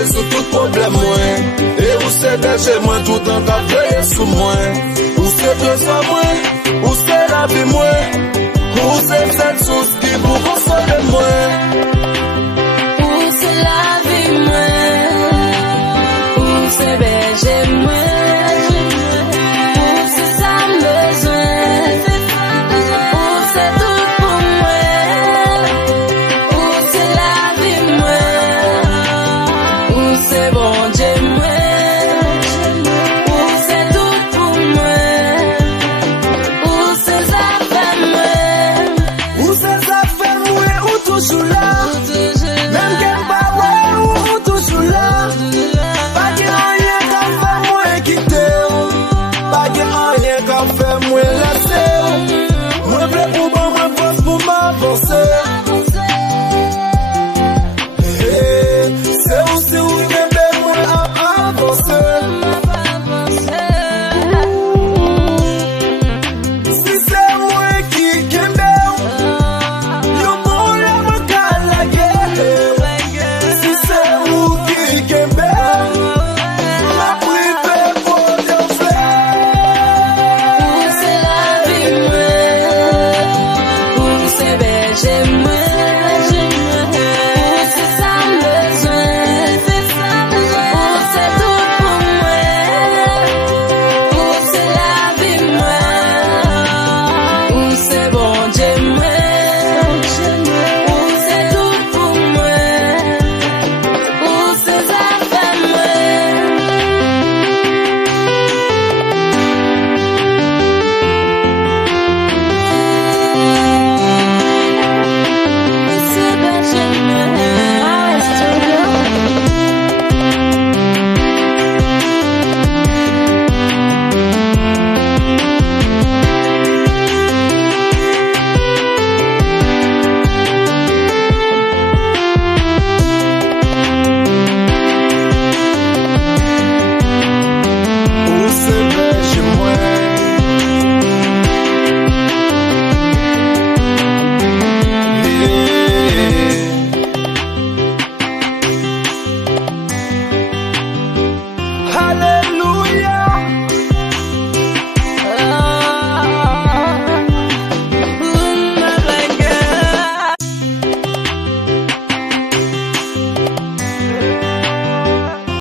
résout tout problème moi. Et où c'est berger moi tout en cas veiller sous moi. Où c'est besoin moi, où c'est la vie moi. Où c'est cette source qui vous console moi. Où c'est la vie moi, où c'est berger moi.